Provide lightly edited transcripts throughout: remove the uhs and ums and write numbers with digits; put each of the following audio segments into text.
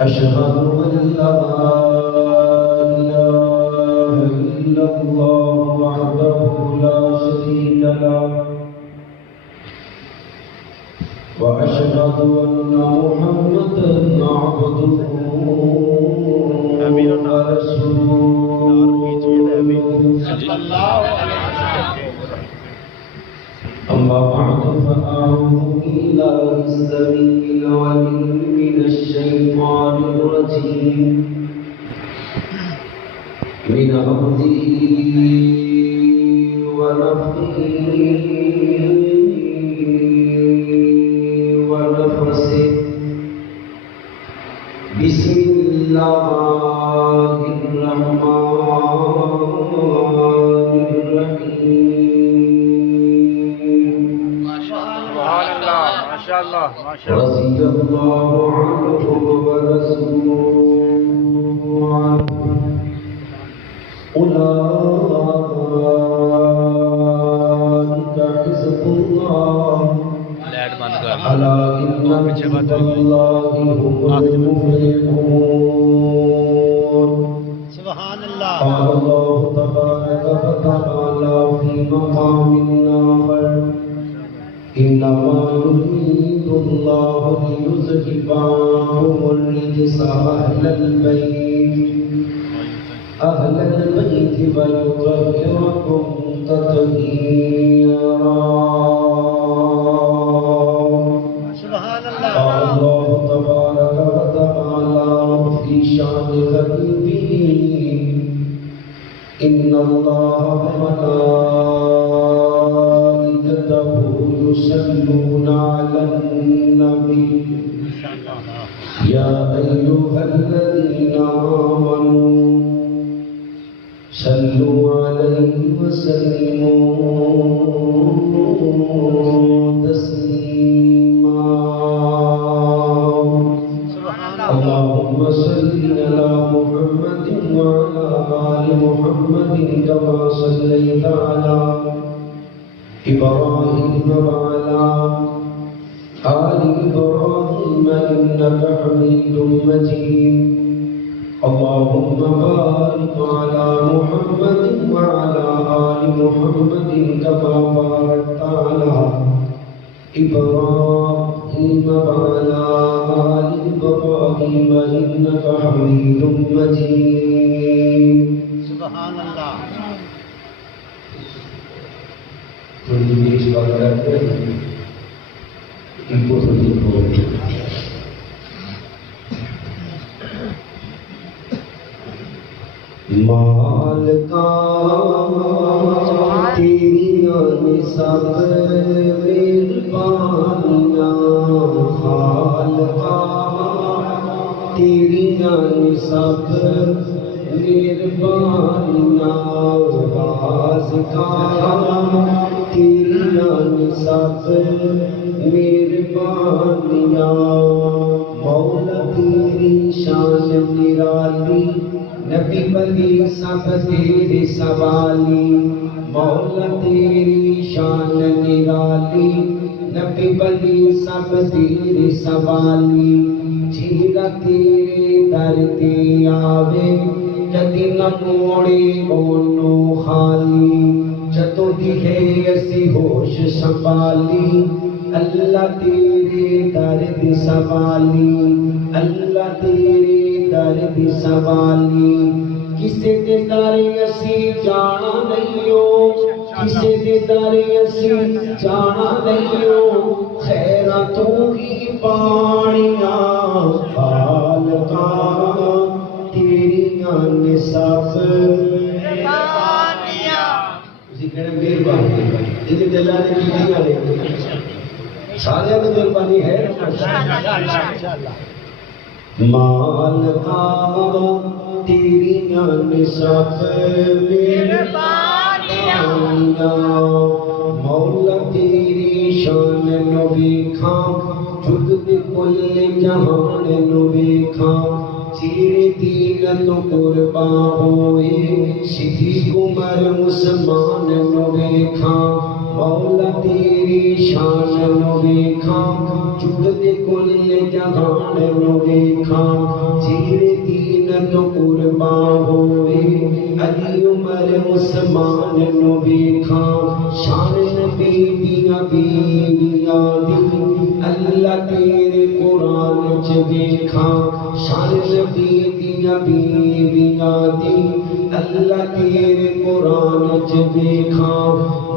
أشهد أن لا إله إلا الله وحده لا شريك له وأشهد أن محمدا عبده ورسوله صلى الله عليه وسلم أما بعد فأعوذ بالله السميع العليم من الشيطان الرجيم من همزه ونفخه ونفسه بسم الله الرحمن الرحيم رضي الله عنه ورسوله عنه أولئك حزب الله ألا إن حزب الله هم المفلحون سبحان الله قال الله تبارك وتعالى في مقام آخر إنما يريد الله ليذهب عنكم الرجس أهل البيت ويطهركم تطهيرا سبحان الله قال الله تبارك وتعالى في شأن حبيبه إن الله وملائكته يصلون على النبي يا أيها الذين آمنوا صلوا عليه وسلموا تسليما اللهم صل على محمد وعلى آل محمد كما صليت على إبراهيم وعلى آل إبراهيم إنك حميد مجيد اللهم بارك على محمد وعلى آل محمد كما باركت على إبراهيم وعلى آل إبراهيم إنك حميد مجيد سبحان الله تھوڑی بیچ بات کرتے ہیں ان کو تھوڑی مال کا تیریاں نسب مہربانیاں حال کا تیریاں نسب مہربانیاں باز کا تیریاں نسب مہربانیاں مولا تیری شان نرالی نبی بلی سب تیرے سوالی مولا تیری شان نرالی نبی بلی سب تیرے سوالی جھیرا تیرے در تے آوے کدی نہ موڑے اونو خالی جتو دکھے اسی ہوش سنبھالی اللہ تیرے در دی سوالی اللہ تیرے در دی سوالی کسے دے در اسی جانا نہیں ہو کسے دے در اسی جانا نہیں ہو خیرہ تو ہی پانیاں حال کا تیریاں نصف اسی کہنے مہربانی جنہیں دلہ نے کی والے سارے میں مہربانی ہے مال کا تیریاں نصف مہربانیاں مولا تیری شان نو ویکھاں جد دے کل جہان نو ویکھاں تیرے دین تو قربان ہوئے سیدھی عمر مسلمان نو ویکھاں مولا تیری شان نو ویکھاں جگ دے کل جہان نو ویکھاں جیڑے دین تو قربان ہوئے علی عمر عثمان نو ویکھاں شان نبی دیاں بیویاں دی اللہ تیرے قرآن چ ویکھاں شان نبی دیاں بیویاں دی اللہ تیرے قرآن چ ویکھاں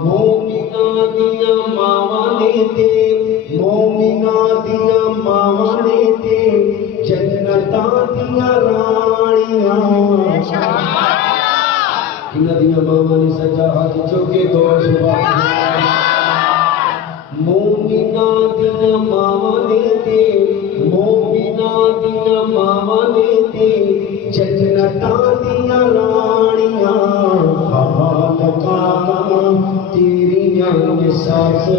مومناں دیاں ماواں نے تے مومناں دیاں ماواں نے تے جنتاں دیاں رانیاں انہاں دیاں ماواں نے سجا ہاتھ چوکے دو سبحان اللہ مومناں دیاں ماواں نے تے مومناں دیاں ماواں نے تے جنتاں دیاں رانیاں حال کاں تیریاں نساز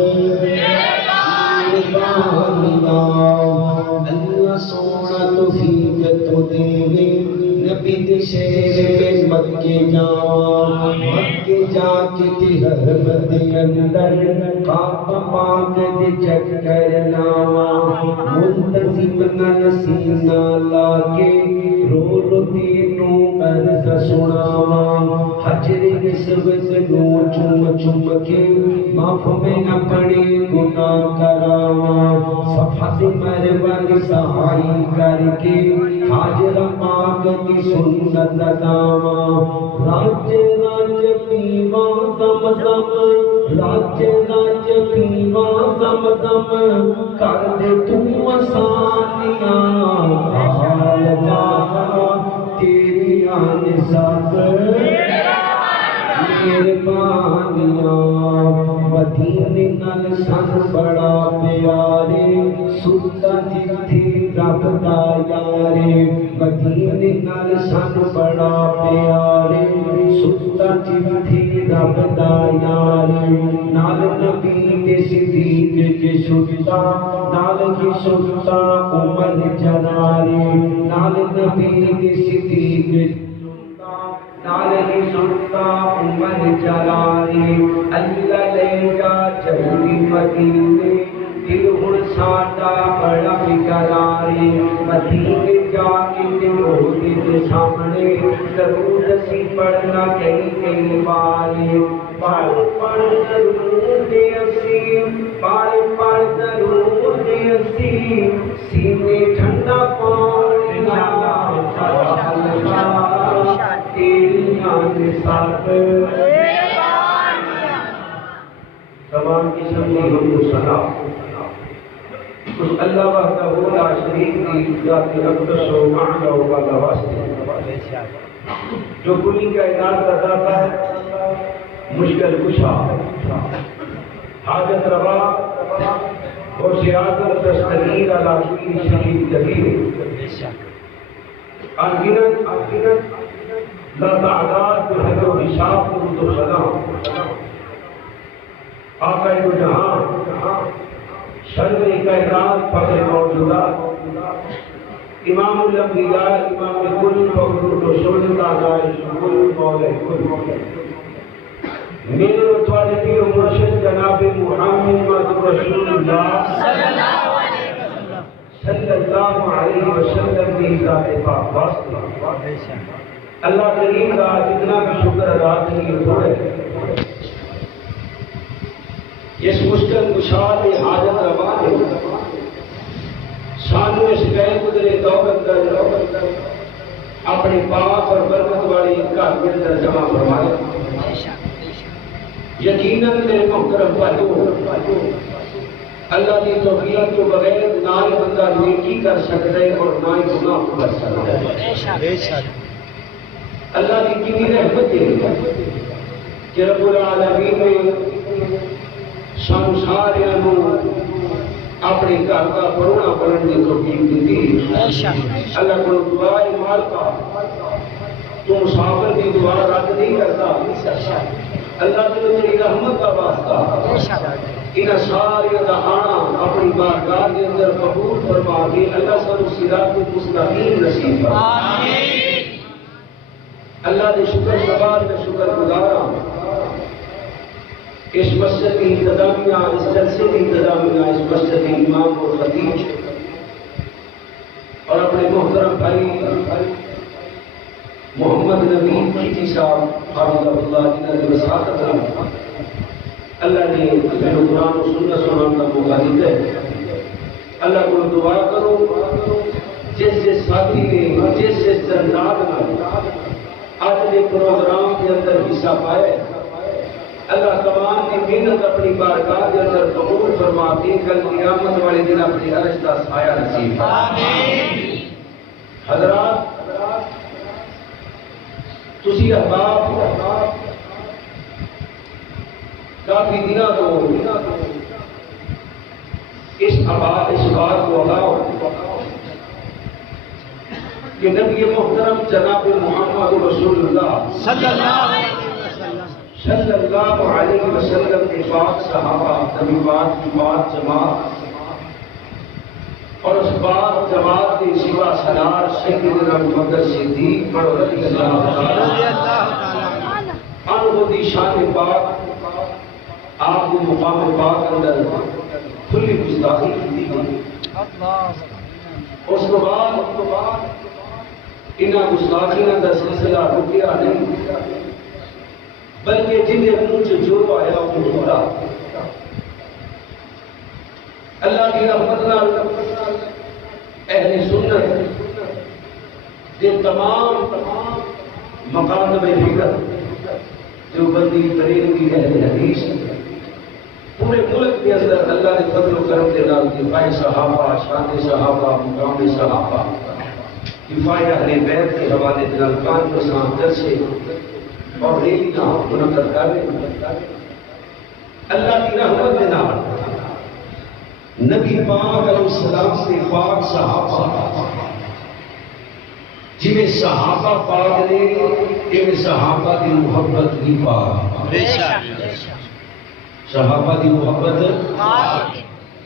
اللہ سونا توفیق تو دے نبی دے شہر میں مکے جاواں مکے جا کے تے حرم دے اندر کعبہ پاک دے چکر لاواں منتظم نال سینہ لا کے رو رو تینوں عرض سناواں حجر اسود نو چم چم کے معاف میں اپنے گناہ کراواں صفا سے مروہ کی سعائی کر کے حاجر پاک کی سنت اداواں راج راج پیواں دم دم راج راج پیواں دم دم کر دے تو آسانیاں حال جہاں تیری آن ساتھ مہربانیاں مدینے نال سن بڑا پیارے ستا جتھے رب دا یارے مدینے نال سن بڑا پیارے ستا جتھے رب دا یارے نال نبی دے صدیق کے ستا نال کی ستا عمر جرارے نال نبی دے صدیق نال ہی سنتا عمر جلالے اللہ لے جا چلی مدینے دل ہن ساڈا بڑا بقرارے مدینے جا کے موتی دے سامنے درود سی پڑھنا کئی کئی بارے پڑھ پڑھ درود اسی پڑھ پڑھ درود اسی سینے ٹھنڈا پانی تمام قسم کی حمد و ثنا اس اللہ وحدہ لا شریک کی ذات اقدس و اعلی و بالا واسطے جو کلی کائنات کا داتا ہے مشکل کشا حاجت روا اور سیاست تستغیر علی کل شیء قدیر انگنت لا تعداد بحد و حساب قرد و سلام آقا دو جہاں شرع کائنات فضل موجودات امام الانبیاء امام کل فضل رسول تعالی شکل مولا کل میرے اتوالے پیر مرشد جناب محمد رسول اللہ صلی اللہ علیہ وسلم کی ذات پاک واسطے اللہ کریم کا جتنا بھی شکر ادا کیے تھوڑے اس مشکل کشاد حاجت روا نے سانو اس گئے گزرے توبت کر اپنی پاک اور برکت والی گھر کے اندر جمع فرمایا یقیناً میرے محترم بھائیو اللہ کی توفیق کے بغیر نہ ہی بندہ نیکی کر سکتا ہے اور نہ ہی گناہ کر سکتا ہے اللہ کی کتنی رحمت ہے کہ رب العالمین نے سانو سارے اپنے گھر کا پرونا بننے کی توفیق دی اللہ کو دعا مالکا تو مسافر کی دعا رد نہیں کرتا اللہ نے تیری رحمت کا واسطہ ان سارے دا آنا اپنی بارگاہ کے اندر قبول فرما کے اللہ سانو صراط مستقیم نصیب فرمائے اللہ نے شکر سوال میں شکر گزارا اس مسجد کی انتظامیہ، اس جلسے کی انتظامیہ، اس مسجد کے امام و خطیب اور اپنے محترم بھائی محمد نبی کیتی صاحب حافظ اللہ جنہوں نے وساطت رہا، اللہ نے جو قرآن و سنت سنان کا موقع دیتا ہے، اللہ کو دعا کرو جس جس ساتھی نے جس جس جنات نے آج کے پروگرام کے اندر حصہ پائے، اللہ تمام کی محنت اپنی بارگاہ کے اندر قبول فرما کے کل قیامت والے دن اپنی عرش کا سایہ نصیب فرمائے۔ حضرات، تسی احباب کافی دنوں تو اس بات کو اگاؤ کہ نبی محترم جناب محمد رسول اللہ صلی اللہ علیہ وسلم کے پاک صحابہ، نبی پاک کی پاک جماعت اور اس پاک جماعت کے سوا سالار سیدنا ابوبکر صدیق رضی اللہ تعالی عنہ کی شان پاک، آپ کو مقام پاک اندر کھلی گستاخی کی گئی۔ اس کے بعد انہاں گستاخیاں کا سلسلہ رکیا نہیں، بلکہ جنہیں منہ جو آیا وہ بولا۔ اللہ کی رحمت نال اہل سنت کے تمام مکاتب فکر جو بندی بریلوی اہل حدیث پورے ملک کے اندر اللہ نے فضل و کرم کے نال دفاع صحابہ، شان صحابہ، مقام صحابہ، دفاع اہل بیت کے حوالے دل کانفرنساں جلسے اور ریلیاں منعقد کر رہے۔ اللہ کی رحمت کے نال نبی پاک علیہ السلام سے پاک صحابہ جنہیں صحابہ پاک نے ان صحابہ کی محبت کی پاک، صحابہ کی محبت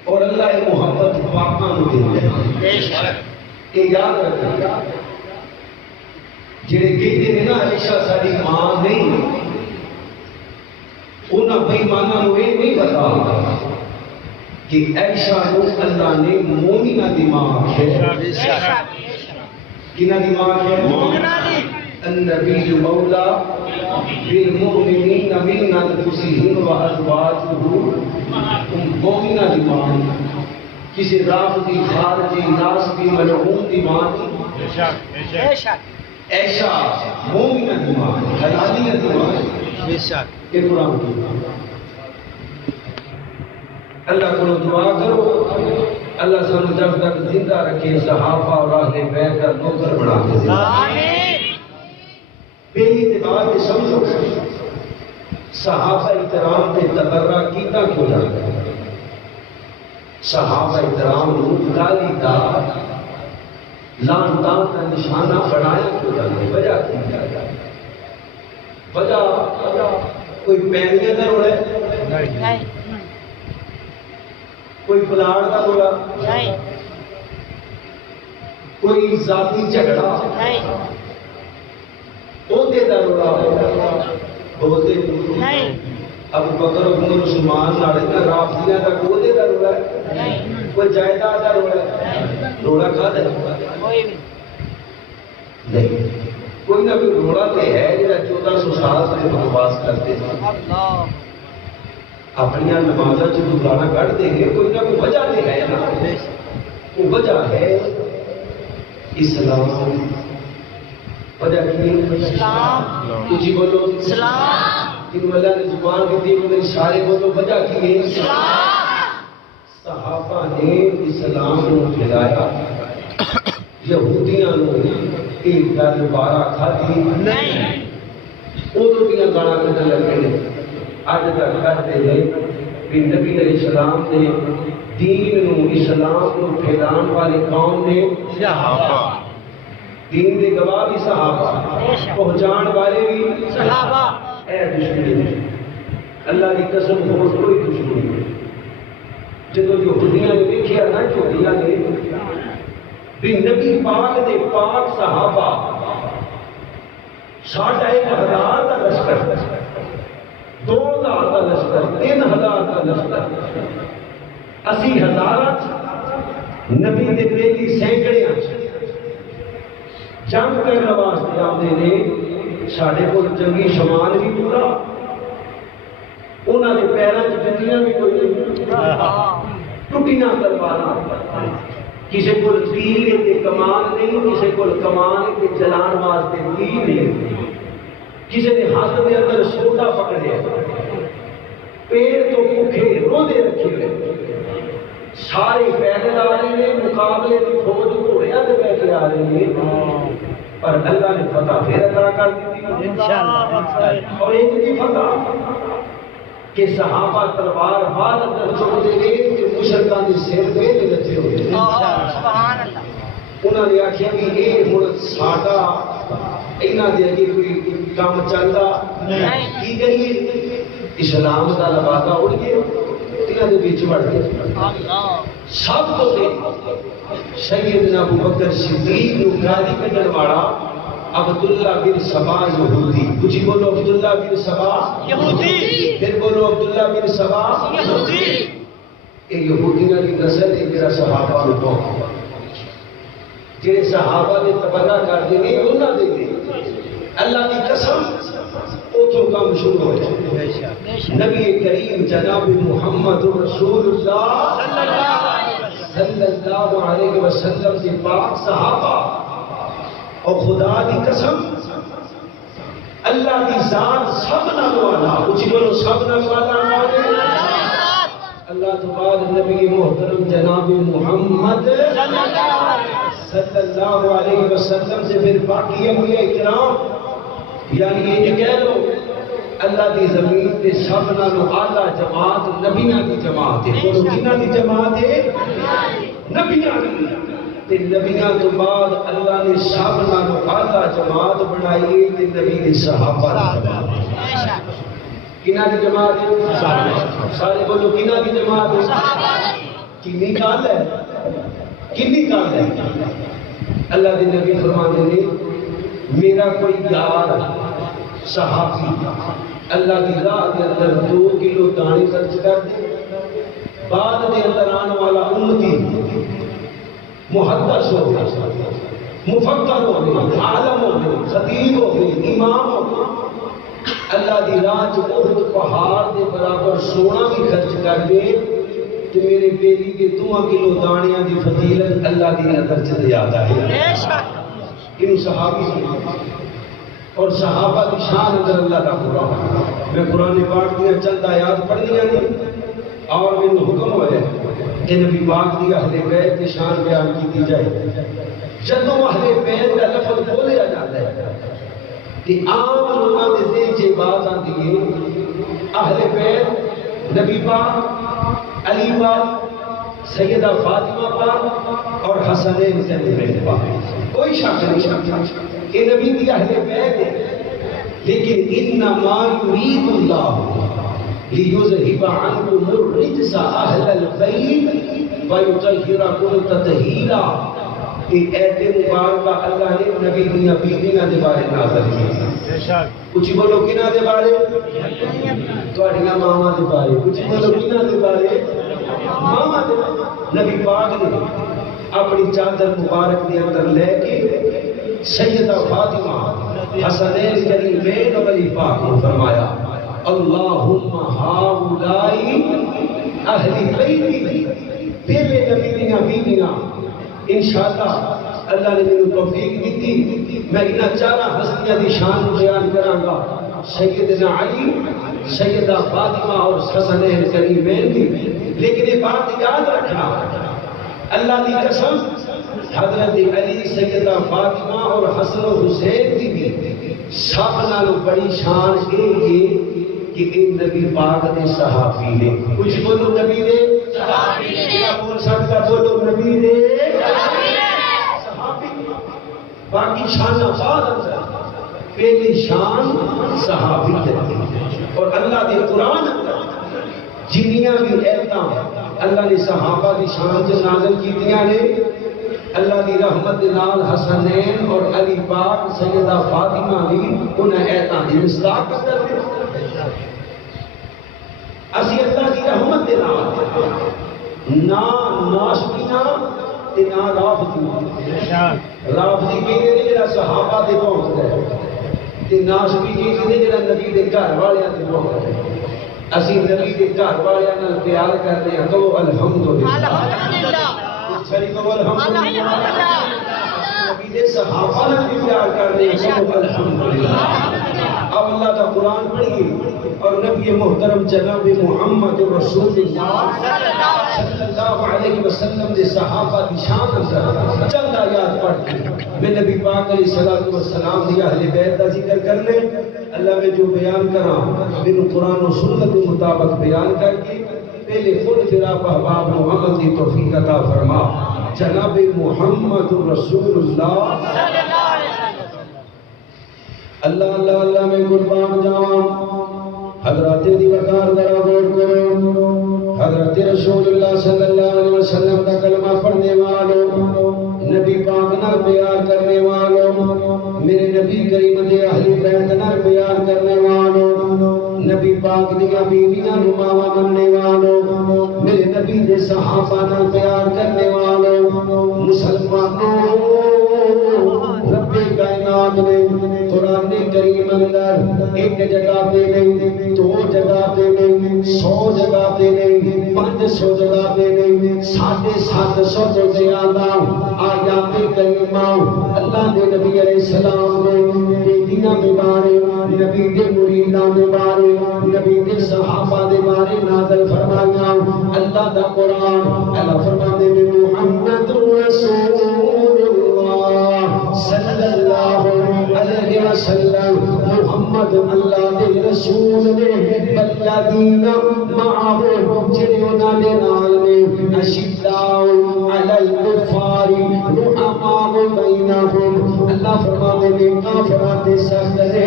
اور اللہ محبت پاکاں نو دے کہ یاد رکھیں جڑے کہتے ہیں نا عائشہ ساری ماں نہیں، انہاں بےایماناں نو یہ نہیں پتا کہ عائشہ کو اللہ نے مومنہ دماغ ہے، کنہ دماغ ہے؟ النبی مولا بالمؤمنین من انفسہم وازواجہ، مومنہ دماغ کسی رافضی خارجی ناسبی ملعون دماغ ایشا مومنہ دماغ حلالیہ دماغ یہ قرآن کی۔ اللہ کو دعا کرو اللہ سن جب تک زندہ رکھے صحابہ اور اہل بیت کا نوکر بنا کے آمین۔ بے اعتبار کے سمجھو صحابہ اکرام کے تبرہ کیتا کیوں جاتا ہے؟ صحابہ اکرام کو گالی دا لان تان کا نشانہ بنایا کیوں جاتا ہے؟ وجہ کیوں جاتا ہے؟ وجہ کوئی پہنگے در ہو رہے، کوئی پلاڑ کا رولا، کوئی ذاتی جھگڑا، عہدے کا رولا، عہدے ابو بکر عمر عثمان ناڑے رافضیاں کا عہدے کا رولا ہے، کوئی جائیداد کا رولا ہے، رولا کھا دے نہیں، کوئی نہ کوئی رولا تو ہے جہاں 1400 سال سے بکواس کرتے ہیں، اپنی نمازہ جو دلانا کٹ دیں گے، کوئی نہ کوئی وجہ نہیں ہے نا، وہ وجہ ہے اسلام۔ وجہ کی اسلام، تجھی بولو اسلام، جن اللہ نے زبان کی دی وہ اشارے بولو وجہ کی ہے اسلام۔ صحابہ نے اسلام کو پھیلایا، یہودیاں نے ایک گل بارہ کھاتی نہیں، ادھر بھی گانا کرنے لگے، آج تک کہتے ہیں کہ نبی علیہ السلام نے دین نو اسلام نو پھیلان والے قوم نے صحابہ، دین دے گواہ بھی صحابہ، پہنچان والے بھی صحابہ۔ اے دشمنی اللہ کی قسم ہو کوئی دشمنی نہیں، جدو یہودیاں نے دیکھیا نا، یہودیاں نے بھی نبی پاک دے پاک صحابہ 1000 کا لشکر 2000 کا لشکر 3000 کا لشکر 80,000 نبی دے بیلی سینکڑے جنگ کرنے واسطے آتے نے ساڈے کول جنگی سامان بھی پورا انہاں دے پیراں وچ جتیاں بھی کوئی نہیں ٹوٹیاں تلواراں کسی کول تیر تے کمان نہیں کسی کول کمان تے چلان واسطے تیر نہیں کسی نے ہاتھ دے اندر سوٹا پکڑیا پیر تو بھوکے روندے رکھے ہوئے سارے پیدل آ رہے ہیں مقابلے کی فوج گھوڑیاں تے بیٹھ کے آ رہے ہیں پر اللہ نے فتح پھر عطا کر دی اور ایک کی فتح کہ صحابہ تلوار بار اندر چک دے گئے کہ مشرکان دی سیر پہ لچے ہوئے انہوں نے آخیا کہ یہ ہن ساڈا انہاں دے اگے کوئی کام چلدا کی کریے اسلام دا لبادہ اڑ گیا انہاں دے وچ وڑ گئے سب تو سیدنا ابوبکر صدیق نو گالی کڈن والا عبداللہ بن سبا یہودی کچھ بولو عبداللہ بن سبا یہودی پھر بولو عبداللہ بن سبا یہودی یہ یہودیاں دی نسل ہے جڑا صحابہ نو تو جڑے صحابہ نے تبرہ کر دے گئے انہاں دے اللہ کی قسم اوتھوں کام شروع ہو جائے نبی کریم جناب محمد رسول اللہ صلی اللہ علیہ وسلم کے پاک صحابہ اور خدا دی قسم اللہ دی ذات سب نال والا اچھی بولو سب نال والا اللہ تو بعد نبی محترم جناب محمد صلی اللہ علیہ وسلم سے پھر باقی انبیاء کرام یعنی یہ کہہ لو اللہ دی زمین تے سب نالوں اعلیٰ جماعت نبیاں دی جماعت ہے بولو کنہاں دی جماعت ہے نبیاں دی تے نبیاں تو بعد اللہ نے سب نالوں اعلیٰ جماعت بنائی ہے تے نبی دی صحابہ دی جماعت کنہاں دی جماعت ہے سارے بولو کنہاں دی جماعت ہے کنی گل ہے کنی گل ہے اللہ دے نبی فرماتے ہیں میرا کوئی یار صحابی اللہ کی راہ کے اندر 2 کلو دانے خرچ کر دے بعد دے اندر آنے والا امتی محدث ہو گئے مفکر ہو گئے عالم ہو گئے خطیب ہو گئے امام ہو گئے اللہ کی راہ جو احد پہاڑ دے برابر سونا بھی خرچ کر دے کہ میرے بیلی کے 2 کلو دانیاں دی فضیلت اللہ کی نظر چلے جاتا ہے ان صحابی اور صحابہ کی شان اندر اللہ کا قرآن میں قرآن پاک دیا چند آیات پڑھ لیا نہیں اور میں حکم ہوا ہے کہ نبی پاک دی اہل بیت کی شان بیان کی جائے جدوں اہل بیت کا لفظ بولیا جاتا ہے کہ عام لوگوں کے ذہن سے بات آتی ہے اہل بیت نبی پاک علی پاک سیدہ فاطمہ پاک اور حسنین زین پاک کوئی شک نہیں کہ نبی دی اہل بیت ہے لیکن انما یرید اللہ لیذہب عنکم الرجس اہل البیت ویطہرکم تطہیرا کہ ایت مبارکہ اللہ نے نبی دنیا بیویاں دے بارے نازل کی کچھ بولو کنہ دے بارے تواڈیاں ماما دے بارے کچھ بولو کنہ دے بارے ماما دے نبی پاک نے اپنی چادر مبارک دے اندر لے کے سیدہ فاطمہ حسنین کریمین اور علی پاک نے فرمایا اللہم ہاؤلائی اہل بیتی تیرے نبی دیاں بیویاں انشاءاللہ اللہ نے میرے توفیق دیتی میں انہاں 4 ہستیاں دی شان بیان کراں گا سیدنا علی سیدہ فاطمہ اور حسنین کریمین دی لیکن یہ بات یاد رکھنا اللہ دی قسم حضرت علی سیدہ فاطمہ اور حسن و حسین کی بھی سب نالوں بڑی شان یہ کہ ان نبی پاک دے صحابی نے کچھ بولو نبی دے صحابی نے کیا بول سکتا بولو نبی دے صحابی باقی شان بعد اندر پہلی شان صحابی دے اور اللہ دے قرآن جنیاں بھی ایتاں اللہ نے صحابہ کی شان جو نازل کی دیا نے اللہ کی رحمت نال حسنین اور علی پاک سیدہ فاطمہ بھی انہیں ایتاں دی مصداق کر دے اسی اللہ کی رحمت دے نہ ناشبینا تے نہ رافضی رافضی کہندے نے جڑا صحابہ دے پہنچدا ہے تے ناشبی کہندے نے جڑا نبی دے گھر والےاں تے پہنچدا ہے اسی نبی دے گھر والےاں نال پیار کردے ہاں کہو الحمدللہ الحمدللہ سری کہو الحمدللہ نبی دے صحابہ نال بھی پیار کردے ہاں کہو الحمدللہ اب اللہ کا قرآن پڑھیے اور نبی محترم جناب محمد رسول اللہ صلی اللہ علیہ وسلم دے صحابہ کی شان اندر چند آیات پڑھ کے میں نبی پاک علیہ الصلوۃ والسلام دی اہل بیت کا ذکر کرنے اللہ میں جو بیان کراں میں قرآن و سنت کے مطابق بیان کر کے پہلے خود پھر آپ احباب محمد کی توفیق عطا فرما جناب محمد رسول اللہ صلی اللہ علیہ وسلم اللہ اللہ اللہ میں قربان جاواں حضرات دی وقار ذرا غور کرو حضرت رسول اللہ صلی اللہ علیہ وسلم کا کلمہ پڑھنے والوں نبی پاک نال پیار کرنے والوں میرے نبی کریم دے اہل بیت نال پیار کرنے والوں نبی پاک دی بیویاں نو ماوا مننے والوں میرے نبی دے صحابہ نال پیار کرنے والوں مسلمانوں رب کائنات نے قرآن کریم اندر ایک جگہ پہ نہیں دو جگہ پہ نہیں 100 جگہ پہ نہیں 500 جگہ پہ نہیں 750 تو زیادہ آیات کریمہ اللہ نے نبی علیہ السلام نے بیٹیاں کے بارے نبی کے مریداں کے بارے نبی کے صحابہ کے بارے نازل فرمایا اللہ دا قرآن اللہ فرماتے ہیں محمد رسول اللہ صلی اللہ علیہ وسلم محمد اللہ دے رسول نے والذین معه جڑے انہاں دے نال نے اشداء علی الکفار رحماء بینہم اللہ فرماتے ہیں کافراں تے سخت نے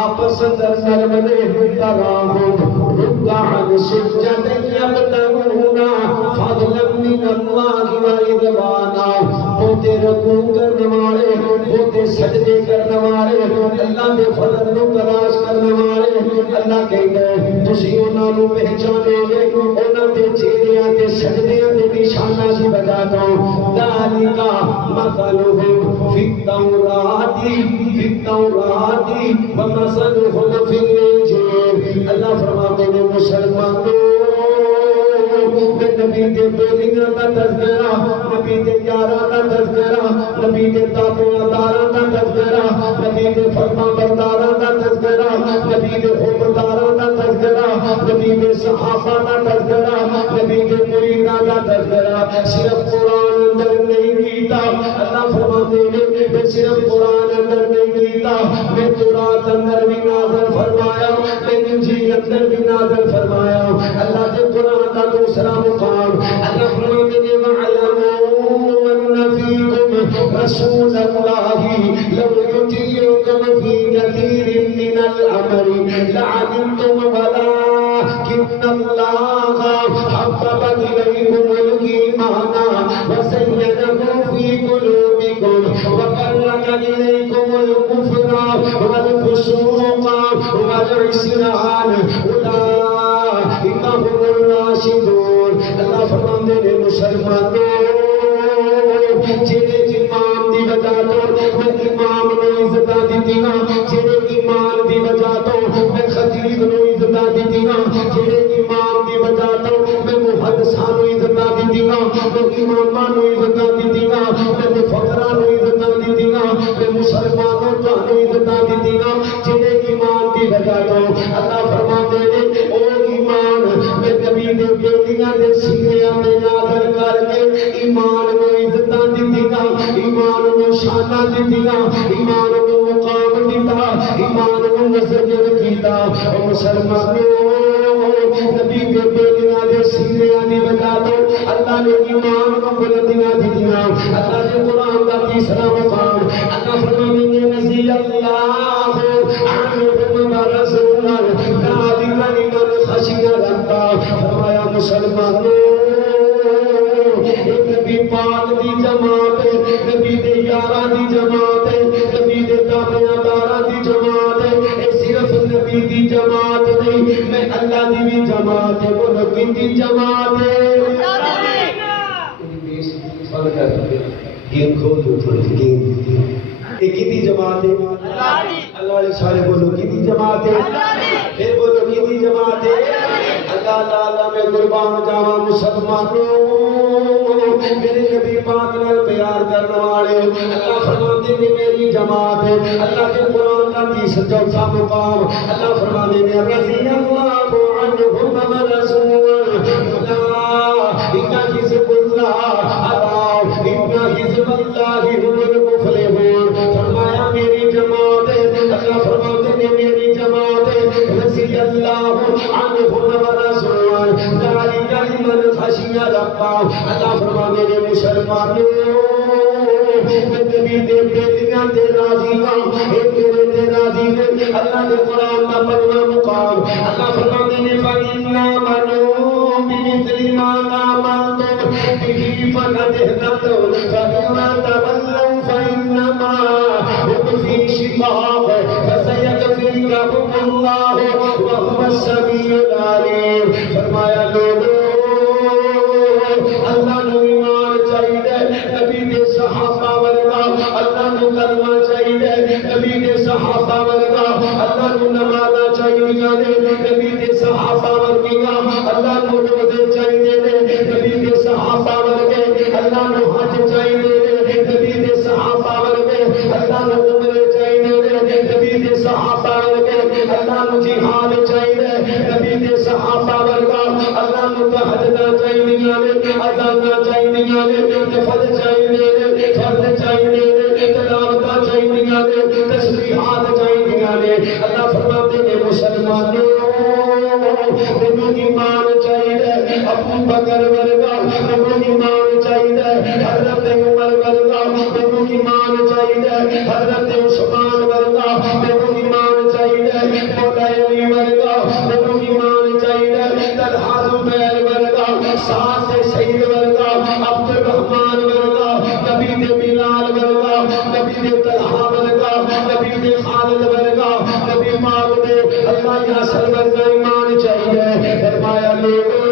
آپس اندر نرم نے تراہم رکعا سجدا یبتغون فضلا من اللہ ورضوانا بہتے رکوع کرنے والے بہتے سجدے کرنے والے اللہ دے فضل نو تلاش کرنے والے اللہ کہتا ہے تسی انہاں نو پہچانو گے انہاں دے چہریاں تے سجدیاں دے نشاناں دی وجہ تو ذالک مثلهم فی التوراۃ ومثلهم فی الانجیل اللہ فرماتے ہیں مسلمانوں نبی دے بیلیاں دا تذکرہ نبی دے یاراں دا تذکرہ نبی دے تابعداراں دا تذکرہ نبی دے فرما برداراں دا تذکرہ نبی دے حکمداراں دا تذکرہ نبی دے صحابہ دا تذکرہ نبی دے مریداں دا تذکرہ صرف قرآن اندر نہیں کیتا اللہ فرماتے ہیں میں صرف قرآن اندر نہیں کیتا میں تورات اندر بھی نازل فرمایا میں انجیل اندر بھی نازل فرمایا اللہ دے قرآن دا دوسرا مقام اللہ فرماتے ہیں وَعَلَمُوا أَنَّ فِيكُمْ رَسُولَ اللَّهِ لَوْ يُطِيعُكُمْ فِي كَثِيرٍ مِّنَ الْأَمْرِ لَعَنِتُّمْ وَلَٰكِنَّ اللَّهَ حَبَّبَ إِلَيْكُمُ الْإِيمَانَ وَزَيَّنَهُ فِي قُلُوبِكُمْ وَكَرَّهَ إِلَيْكُمُ الْكُفْرَ وَالْفُسُوقَ وَالْعِصْيَانَ أُولَٰئِكَ هُمُ الرَّاشِدُونَ اللہ فرماتے ہیں مسلمانوں جڑے ایمان دی وجہ تو میں امام نو عزت دیتی ہاں جڑے ایمان دی وجہ تو میں خطیب نو عزت دیتی ہاں جڑے ایمان دی وجہ تو میں محدثاں نو عزت دیتی ہاں میں اماماں نو عزت دیتی ہاں میں مفکراں نو عزت دیتی ہاں میں مسلمانوں تانوں عزت دیتی ہاں جڑے ایمان دی وجہ تو اللہ فرماتے ہیں او ایمان میں نبی دے بیٹیاں دے سینے تے نازل کر کے ایمان نو عزت دیتا ایمان نو شانہ دیتا ایمان نو مقام دیتا ایمان نو مسجد کیتا او مسلمانوں نبی دے بیٹیاں دے سینے دی وجہ تو اللہ نے ایمان کو بلندیاں دیتیاں اللہ نے قرآن کا تیسرا مقام اللہ فرماتے ہیں نزی اللہ عنہم ورسولہ ذالک لمن خشی ربہ فرمایا مسلمانوں نبی پاک دی جماعت نبی دے یاراں دی جماعت نبی دے تابعداراں دی جماعت اے صرف نبی کی جماعت نہیں میں اللہ دی بھی جماعت ہے بولو کی جماعت ہے گیم کھول دو تھوڑی گیم ایک کی جماعت ہے اللہ علیہ سارے بولو کی جماعت ہے پھر بولو کی جماعت ہے اللہ تعالیٰ میں قربان جاواں مسلمانوں میرے نبی پاک نال پیار کرنے والے اللہ فرماتے ہیں میری جماعت ہے اللہ کے قرآن کا 34 مقام اللہ فرماتے ہیں رضی اللہ عنہم ورسول ان حزب اللہ ان حزب اللہ هم المفلحون فرمایا میری جماعت ہے اللہ فرماتے ہیں میری جماعت ہے رضی اللہ عنہم ورسول ذالک لمن خشی ربہ اللہ فرماتے ہیں مسلمانوں میں نبی دے بیٹیاں دے راضی ہاں ایک میرے دے راضی نے اللہ نے قرآن کا 5واں مقام اللہ فرماتے ہیں فَإِنَّا مَنُوا بِمِثْلِ مَا آمَنْتُمْ بِهِ فَقَدِ اهْتَدَوْا فَإِنْ تَوَلَّوْا فَإِنَّمَا هُمْ فِي شِقَاقٍ فَسَيَكْفِيكَهُمُ اللَّهُ وَهُوَ السَّمِيعُ الْعَلِيمُ فرمایا لوگوں اللہ نو ایمان چاہیے نبی دے صحابہ ورگا اللہ نو کلمہ چاہیے نبی دے صحابہ ورگا اللہ نو نماز چاہیے نبی دے صحابہ ورگا اللہ نو روزے چاہیے نبی دے صحابہ ورگے اللہ نو حج چاہیے نبی دے صحابہ ورگے اللہ نو عمرے چاہیے نبی دے صحابہ ورگے اللہ نو جہاد چاہیے نبی دے صحابہ ورگا اللہ نو تہجد چاہیے اذان چاہیے نفل چاہیے فرض چاہیے تلاوت چاہیے تسبیحات چاہیے اللہ فرماتے ہیں مسلمانوں تمہیں ایمان چاہیے ابو بکر ورگا تمہیں ایمان چاہیے حضرت عمر ورگا تمہیں ایمان چاہیے حضرت عثمان ورگا تمہیں ایمان چاہیے مولا علی ورگا تمہیں ایمان چاہیے طلحہ زبیر ورگا سعد سعید ورگا عبد الرحمن ورگا نبی دے بلال ورگا نبی دے طلحہ ورگا نبی دے خالد ورگا نبی پاک دے اللہ یاسر ورگا ایمان چاہیے فرمایا لوگوں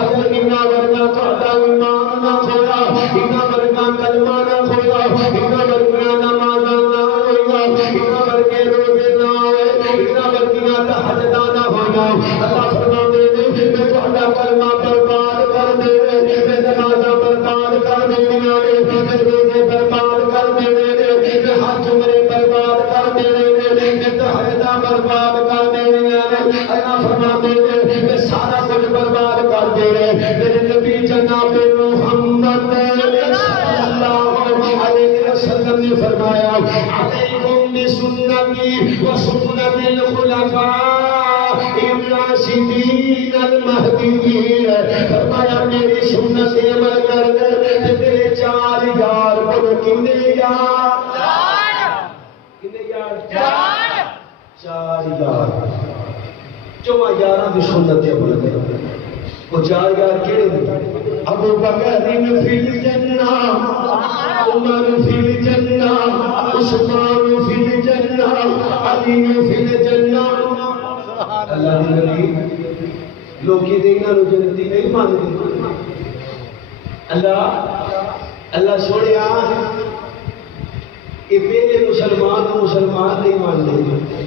اگر انہاں ورگا تہاڈا ایمان نہ کھویا انہاں ورگا کلمہ نہ کھویا انہاں ورگا نماز نہ ہویا انہاں ورگے روزے نہ ہوئے انہاں ورگیاں تہجد نہ ہویا اللہ فرماتے ہیں میں تہاڈا کلمہ برباد کر دے میں نماز برباد کر دینیاں میں روزے برباد کر دینے میں حج عمرے برباد کر دینے میں تہجد برباد کر دینیاں اللہ فرماتے ہیں میں سارا کچھ برباد کر دے میرے نبی جناب محمد صلی اللہ علیہ وسلم نے فرمایا علیکم بسنتی وسنت الخلفاء الراشدین المہدیین فرمایا میری سنت عمل کر میرے 4 یار بولو کتنے یار 4 یار 4 یاراں دی سنت عمل کر وہ 4 یار کیڑے نے ابو بکر فی الجنہ عمر فی الجنہ عثمان فی الجنہ علی فی الجنہ اللہ دی نبی لوکی دینا نو جنتی نہیں مانتے اللہ سوڑیا یہ پہلے مسلمان نہیں مانتے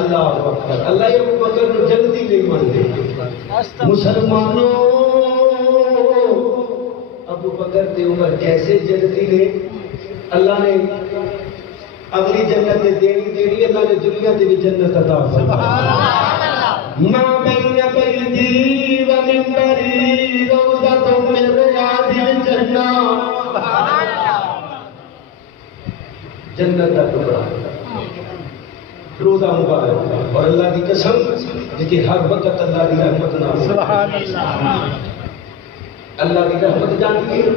اللہ اکبر اللہ یہ ابو بکر کو جنتی نہیں مانتے مسلمانوں ابو بکر تے عمر کیسے جنتی نے اللہ نے اگلی جنت دینی اللہ نے دنیا تے بھی جنت عطا فرمائی ما بین بیتی و منبری روضۃ من ریاض الجنہ جنت کا ٹکڑا روزہ مبارک اور اللہ کی قسم کہ ہر وقت اللہ کی رحمت نہ سبحان اللہ کی رحمت جانتی ہے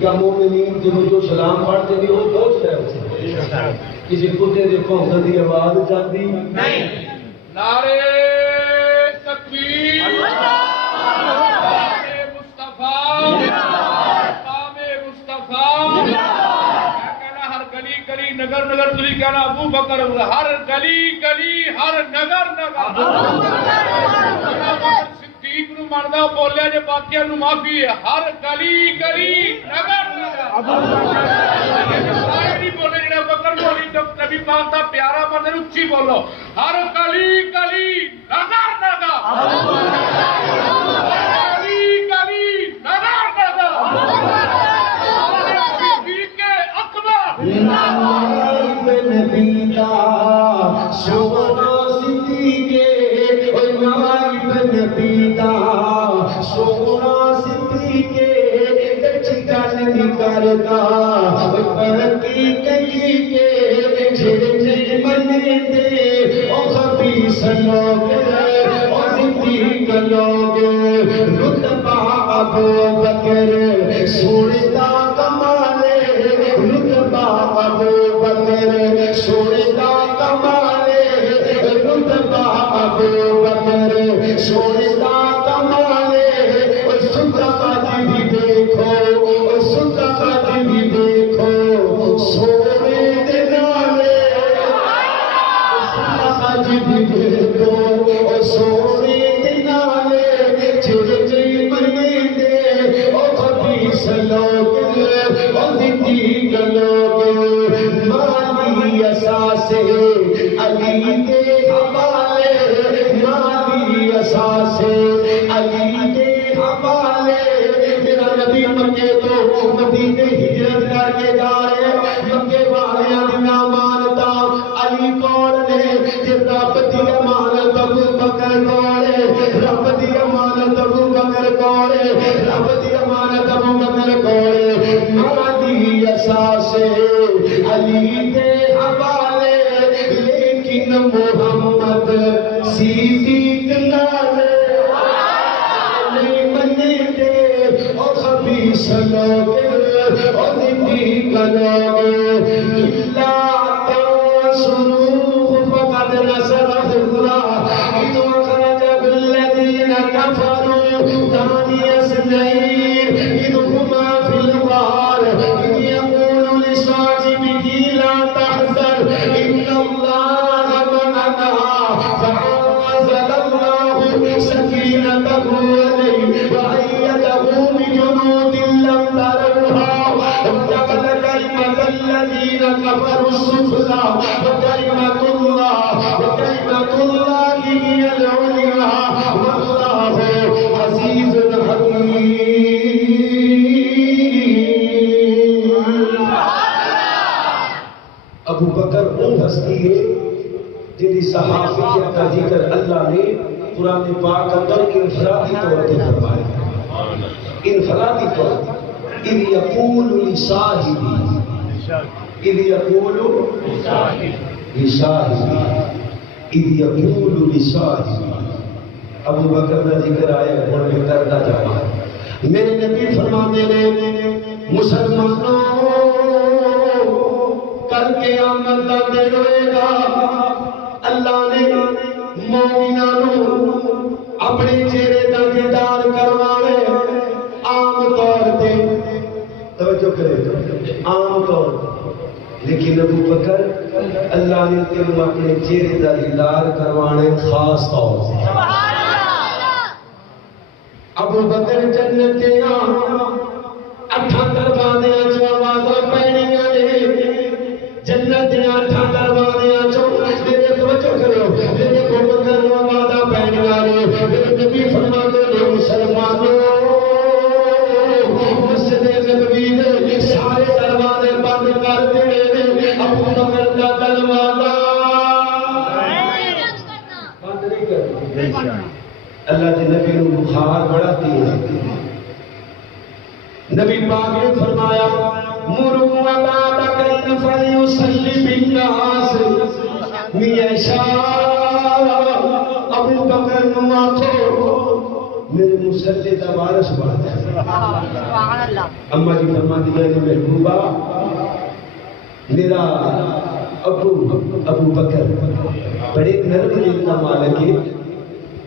یا مومنین جو سلام پڑھتے بھی وہ پہنچ رہے ہوتے کسی کتے دے پہنچنے کی آواز جاتی نہیں نعرے تکبیر مصطفیٰ ہر گلی گلی نگر نگر تھی کہنا ابو بکر ہر گلی گلی ہر نگر نگر صدیق نو مردا بولیا جے باقیاں نو معافی ہے ہر گلی گلی نگر نگر سارے نہیں بولے جڑا بکر بولی تو نبی پاک دا پیارا بندے اچھی بولو ہر گلی گلی نگر نگر گلی گلی نگر نگر صدیق اکبر نبی دا سونا صدیق نبی دا سونا صدیق کچھ گل نہیں کرتا پرتی کئی کے جھڑے منے دے او خبیث لوگ او صدیق لوگ رتبہ ابو بکر سوڑتا کمالے رتبہ ابو بکر سوڑتا کمالے رتبہ ابو بکر سوڑتا کمالے صدقات بھی دیکھو صدقات بھی دیکھو سونے دلالے صدقات بھی دیکھو سونے دلالے چھڑے جی منے دے او خبیث لوگ او صدیق لوگ مالی اساس علی کے حوالے مالی اساس علی کے حوالے میرا نبی مکے تو مدینے ہجرت کر کے جا رہے مکے والیاں دی نہ مانتا علی کون نے جے رب دی امانت ابو بکر کون ہے رب دی امانت ابو بکر کون ہے رب دی امانت ابو بکر کون ہے مالی اساس علی کے حوالے لیکن محمد صدیق نالے نہیں منے دے او خبیث لوگ او صدیق لوگ الا تنصروه فقد نصره الله اذ اخرج بالذين كفروا ثاني اثنين اذ هما في الغار اذ يقول لصاحبه لا تحزن ان الله معنا فأنزل الله سكينته عليه وأيده بجنود لم تروها وجعل كلمة الذين كفروا السفلى وكلمة الله هي العليا والله عزيز حكيم. ابو بکر وہ ہستی ہے جنہی صحابیت کا ذکر اللہ نے قرآن پاک اندر انفرادی طور پر فرمایا انفرادی طور پر اذ یقول لصاحبی اذ یقول لصاحبی اذ یقول لصاحبی ابو بکر کا ذکر آیا اور میں کرتا جانا میرے نبی فرماتے نے مسلمانوں کل قیامت دا دن ہوئے گا اللہ نے مومنانوں اپنے چہرے دا دیدار کروانے عام طور پہ توجہ کرے عام طور لیکن ابو بکر اللہ نے تم اپنے چہرے دا دیدار کروانے خاص طور سے ابو بکر جنتیاں اٹھا دروازیاں چ آوازاں پینیاں نے جنتیاں اٹھا دروازیاں چ میرے توجہ کرو میرے ابو بکر نو آوازاں پینیاں نے میرے نبی فرماتے ہیں مسلمانوں مسجد نبوی نے سارے دروازے بند کر دیے ابو بکر کا دروازہ بند نہیں کرنا اللہ کے نبی کو بخار بڑا تیز ہے نبی پاک نے فرمایا مروا ابا بکر فلیصلی بالناس میشا ابو بکر نو آکھو میرے مسلح دا وارث بن جائے سبحان اللہ اما جی فرماتی ہے کہ محبوبہ میرا ابو بکر بڑے نرم دل کا مالک ہے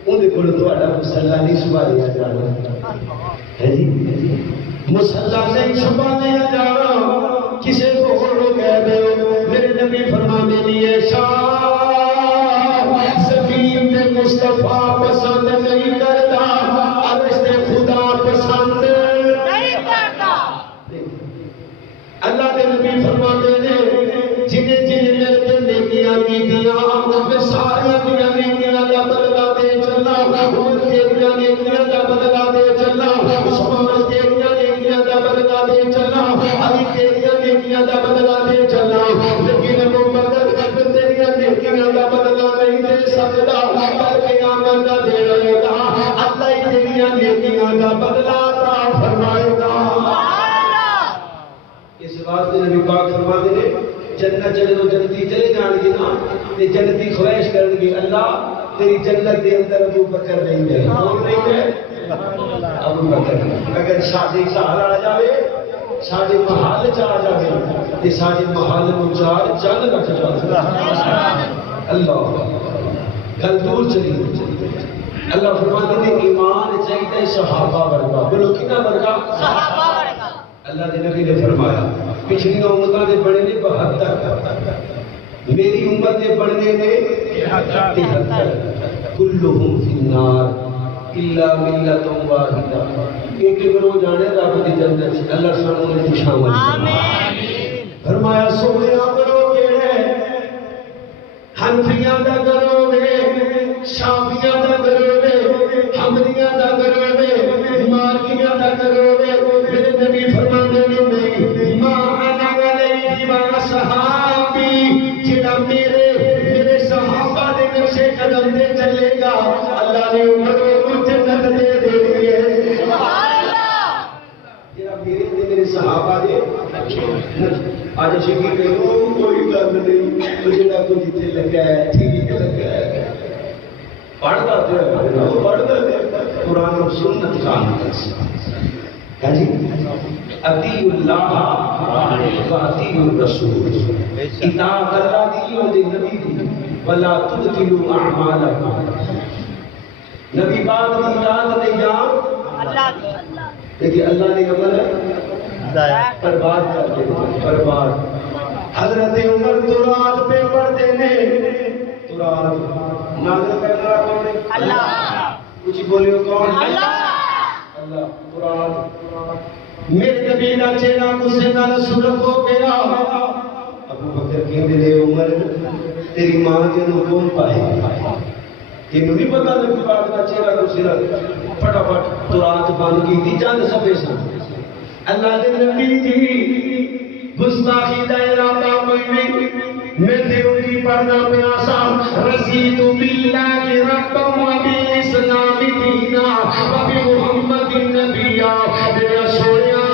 اندھے کو تھوڑا مسلح نہیں سنبھالیا جانا ہے جی مسلح نہیں سنبھالیا جانا کسی کو کہہ دے میرے اللہ کے نبی فرماتے ہیں جنہیں جنہیں میرے تے نیکیاں کیتیاں میں سارے دیاں نیکیاں دا بدلہ دے چلا عمر تیریاں نیکیاں دا بدلہ دے چلا عثمان تیریاں نیکیاں دا بدلہ دے چلا علی تیریاں نیکیاں دا بدلہ دے چلا لیکن ابو بکر تیریاں نیکیاں دا بدلہ نہیں دے سکتا بلکہ قیامت دا دے گا اللہ ہی تیریاں نیکیاں دا بدلہ عطا فرمائے گا۔ اس واسطے نبی پاک فرماتے ہیں جنت جدوں جنتی چلے جان گے نا تے جنتی خواہش کرن گے اللہ تیری جنت دے اندر ابو بکر نہیں ہے کون نہیں ہے ابو بکر اگر ساڈے گھر آ جاوے ساڈے محل چ آ جاوے تے ساڈے محل نوں چار چند رکھ جاوے اللہ گل دور چلی اللہ فرماتے ہیں ایمان چاہیے صحابہ ورگا بولو کنا ورگا صحابہ ورگا اللہ کے نبی نے فرمایا پچھلی امتوں کے بڑے نے 72 میری امت کے بڑھنے نے 73 کلہم فی النار الا ملۃ واحدہ ایک گروہ جانے رب دی جنت اللہ سانوں نے شامل آمین فرمایا سونیا گروہ کیڑے حنفیاں دا گروہ ہے شافعیاں دا گروہ ہے حنبلیاں دا گروہ ہے مالکیاں دا گروہ ہے میرے نبی فرماتے ہیں نہیں ما انا علیہ و صحابی جڑا میرے صحابہ دے نقشے قدم دے چلے گا اللہ نے عمر کو جنت دے دینی ہے سبحان اللہ جڑا میرے صحابہ دے آج شکی کہ کوئی گل نہیں تو جڑا کوئی جتھے لگا ہے ٹھیک لگا ہے پڑھتا قرآن و سنت کا جی اطیعوا اللہ و اطیعوا الرسول اطاعت اللہ دی اور نبی دی ولا تبطلوا اعمالکم نبی پاک دی اطاعت نہیں جان اللہ دی لیکن اللہ نے عمل برباد کر دے برباد حضرت عمر تو رات پہ پڑھتے نے تو رات نازل کرنے والا کون ہے اللہ کچھ بولیو کون اللہ اللہ قرآن میرے نبی دا چہرہ غصے نال سرخ ہو گیا ابو بکر کہندے نے عمر تیری ماں تینوں کون پائے تینوں نہیں پتا نبی پاک دا چہرہ غصے نال فٹافٹ تو رات بند کی تھی چند سفے سن اللہ دے نبی دی گستاخی دا ارادہ کوئی نہیں میں دیوں کی پڑھنا پیاسا رسید باللہ ربا و بالاسلام دینا و بمحمد النبیہ میرا سویا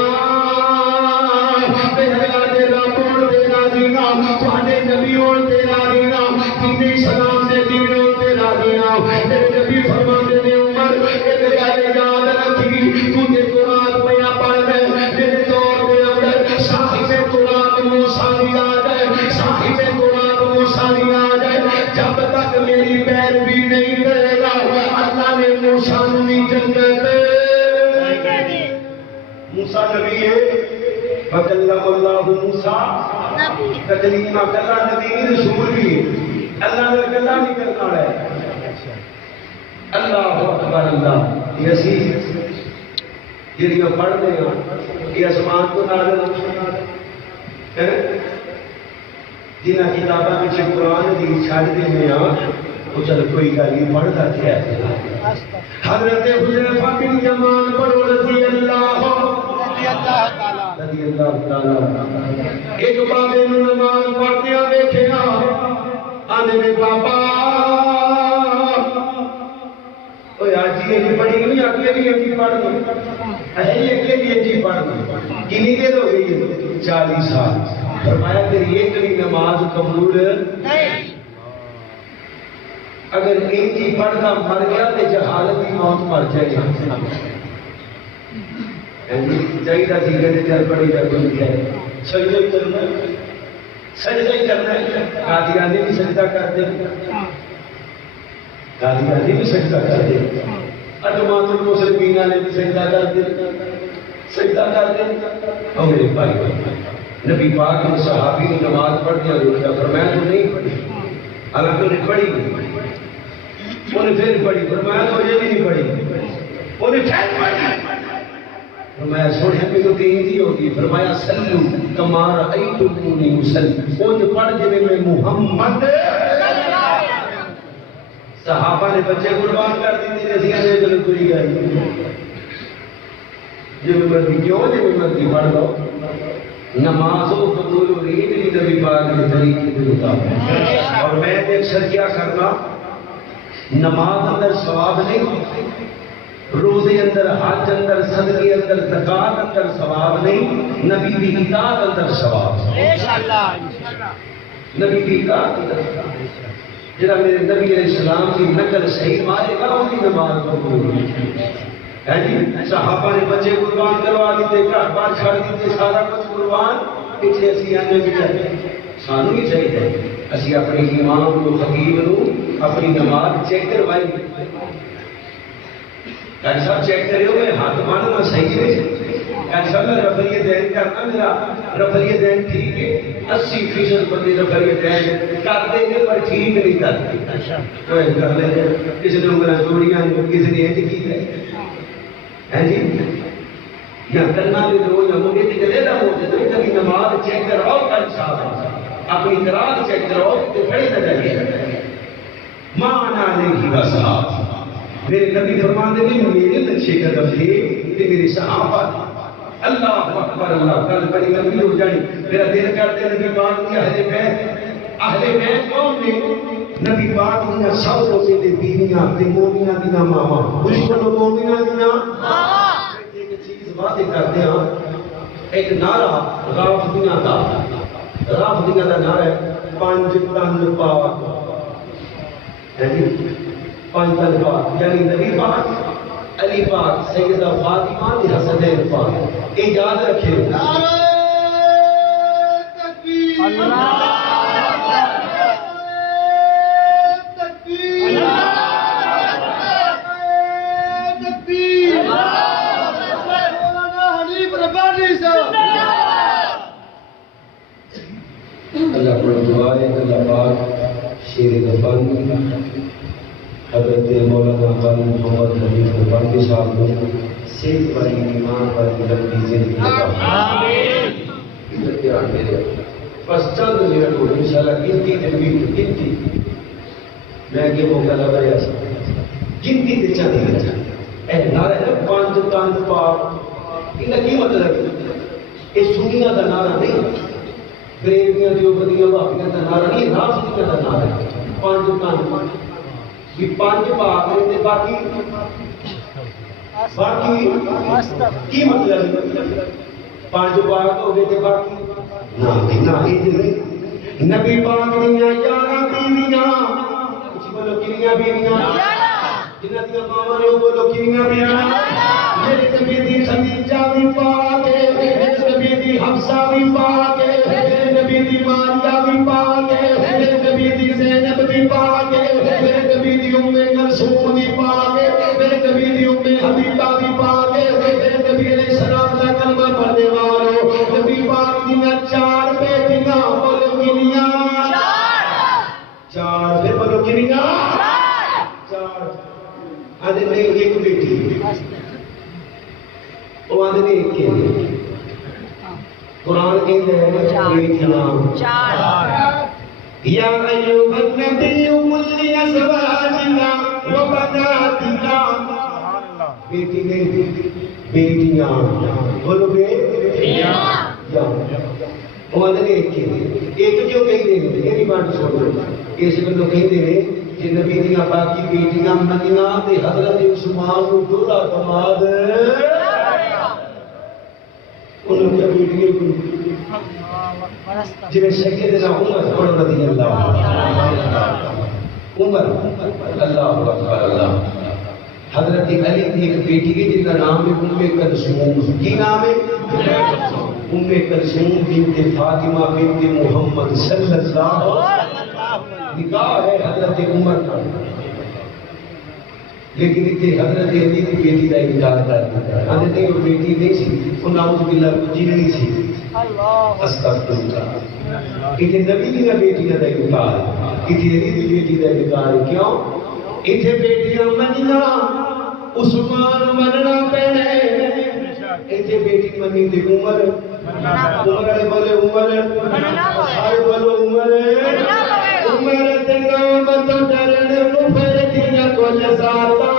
میرا تیرا پور تیرا دینا تھوڑے نبیوں تیرا دینا تینے سلام سے دینوں تیرا دینا میرے نبی فرماتے نے عمر ایک گل یاد رکھی تو نے قرآن پیا پڑھ دے میرے دور کے اندر صاحب قرآن موسیٰ یاد ہے صاحب قرآن موسیٰ یاد ہے جب تک میری پیروی نہیں کرے گا اللہ نے موسیٰ نبی جنت موسیٰ نبی ہے وَكَلَّمَ اللَّهُ مُوسَىٰ تکلیم اللہ نبی رسول بھی ہے اللہ نے کلا نہیں کرنا ہے اللہ اکبر اللہ یہ اسی جڑیاں پڑھ دے گا یہ آسمان کو نازل جنہ کتاباں وچ قرآن دی چھڈ دے ہاں وہ چل کوئی گل نہیں پڑھدا تے ہے حضرت حذیفہ بن یمان پڑھو رضی اللہ تعالی ایک بابے نوں نماز پڑھدیاں ویکھیا آندے نے بابا اوے اج یہ پڑھی نہیں اگے بھی یہ پڑھ لو اے یہ بھی پڑھ لو کتنی دیر ہو گئی 40 سال فرمایا تیری ایک بھی نماز قبول نہیں اگر ایک ہی پڑھنا مر گیا تو جہالت کی موت مر جائے گا چاہیے تھی کہ چل پڑی جب ہے سجدہ ہی کرنا سجدہ ہی کرنا ہے قادیانی بھی سجدہ کر دے قادیانی بھی سجدہ کر دے اٹمات المسلمین نے بھی سجدہ کر دے سجدہ کر دے اور میرے بھائی نبی پاک نے صحابی نے نماز پڑھ دیا روکیا فرمایا تو نہیں پڑھی حالانکہ انہیں پڑھی انہیں پھر پڑھی فرمایا تو یہ بھی نہیں پڑھی انہیں پھر پڑھی فرمایا سونے میں تو تین ہی ہوگی. فرمایا سلو کما رأیتمونی اصلی، اونج پڑھ جے میں محمد. صحابہ نے بچے قربان کر دیتے جیسے نے دل پوری گئی. جو مرضی کیوں جو مرضی پڑھ لو، نماز و قبول و رید بھی نبی پاک کے طریقے کے مطابق. اور میں اکثر کیا کرنا، نماز اندر ثواب نہیں، روزے اندر، حج اندر، صدقے اندر، زکات اندر ثواب نہیں، نبی کی اطاعت اندر ثواب. نبی کی اطاعت اندر جڑا میرے نبی علیہ السلام کی نقل صحیح مارے گا ان کی نماز قبول ہوگی. ہے جی صحابہ نے بچے قربان کروا دیتے، گھر بار چھڑ دیتے، سارا کچھ قربان. پیچھے اسی آنے بھی سانو بھی چاہیے اسی اپنے امام کو، خطیب نو اپنی نماز چیک کروائی. ڈاکٹر صاحب چیک کرے ہوئے ہاتھ ماننا صحیح ہے. ڈاکٹر صاحب میں رفع دین کرنا، میرا رفع دین ٹھیک ہے. 80% بندے رفع دین کرتے ہیں پر ٹھیک نہیں کرتے. کوئی کر لے، کسی نے انگلیاں جوڑیاں، کسی نے انج کیتا ہے جی. یا کرنا دے دو یا مجھے تے گلے دا ہو جائے. کبھی نماز چیک کراؤ، کل صاحب اپنی قرات چیک کراؤ تے کھڑے نہ جائیے. مانا علیہ وسلم میرے نبی فرماتے ہیں میرے نقشے قدم تھے کہ میرے صحابہ اللہ اکبر اللہ کل بڑی لمبی ہو جائے. میرا دل کرتے نبی پاک کی اہل بیت کون نے؟ نبی پاک کی سب روزے دے بیویاں تے مومناں دی ماما. کچھ بولو مومناں دی ماما. ایک چیز واضح کرتے ہیں، ایک نعرہ رافضیاں دا، رافضیاں دا نعرہ ہے پانچ تن پاک. ہے جی پانچ تن پاک یعنی نبی پاک، علی پاک، سیدہ فاطمہ تے حسنین پاک. یہ یاد رکھے. اللہ پر دعا ہے اللہ پاک شیر غفان حضرت مولانا غالب محمد حبیب غفان صاحب کو صحت والی ایمان والی لمبی زندگی عطا فرمائے. بس چند منٹ کو انشاءاللہ گنتی گنتی میں کہ موقع لگایا گنتی تے چند اے نعرہ ہے پانچ تن پاک. ان کی مطلب ہے یہ سنیاں دا نعرہ نہیں، بریلویاں دیوبندیاں بھابیاں دا نعرہ نہیں، رافضیاں دا نعرہ ہے. پانچ تن بھی پانچ پاک تے باقی کی مطلب پانچ پاک ہو گئے تے باقی نہ نبی پاک دیاں 11 بیویاں. کچھ بولو کنیاں بیویاں؟ جنہاں دیاں ماواں نے بولو کنیاں بیویاں؟ میرے نبی دی خدیجہ بھی پاک ہے، میرے نبی دی حفصہ بھی پاک ہے، میرے نبی دی ماریہ بھی پاک ہے، میرے نبی دی زینب بھی پاک ہے، میرے نبی دی ام کلثوم بھی پاک ہے، میرے نبی دی ام حبیبہ بھی پاک ہے. میرے نبی علیہ السلام کا کلمہ پڑھنے والوں نبی پاک دیاں 4 بیٹیاں. بولو کنیاں؟ 4. پھر بولو کنیاں؟ 4. آدھے نہیں ایک بیٹی، وہ آدھے نہیں ایک کے. قرآن کہتے ہیں بیٹیاں 4. یا ایوہ النبی قل لازواجک وبناتک. بیٹی نہیں بیٹیاں. بولو بیٹیاں. وہ آدھے نہیں ایک کے. ایک جو کہیں دے یہ نہیں بات چھوڑ دو. اس بندوں کہیں دے کہ نبی دیاں باقی بیٹیاں منیاں تے حضرت عثمان کو دوہرا دماد انہوں نے بیٹیاں جنہیں سیدنا عمر رضی اللہ عمر اللہ اکبر اللہ. حضرت علی کی ایک بیٹی ہے جن کا نام ہے ام کلثوم. کی نام ہے؟ ام کلثوم بنت فاطمہ بنت محمد صلی اللہ علیہ وسلم. نکاح ہے حضرت عمر کا، لیکن اتنے حضرت علی کی بیٹی کا انکار کر دیا. حضرت وہ بیٹی نہیں سی، وہ نعوذ باللہ جی نہیں سی. استغفر اللہ. اتنے نبی کی بیٹیاں کا انکار، اتنے علی کی بیٹی کا انکار. کیوں؟ اتنے بیٹیاں مننا عثمان مننا پینے. ایتھے بیٹی منی دی عمر والے بولے عمر سارے بولو عمر تے نام تو ڈرن مفر دیاں کل ذاتا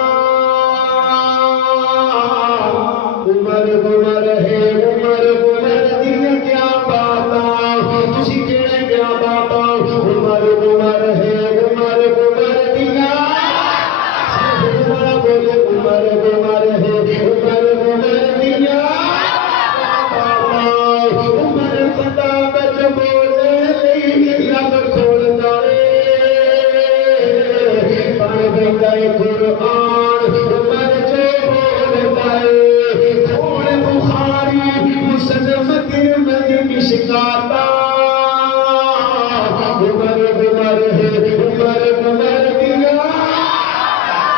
عمر ہے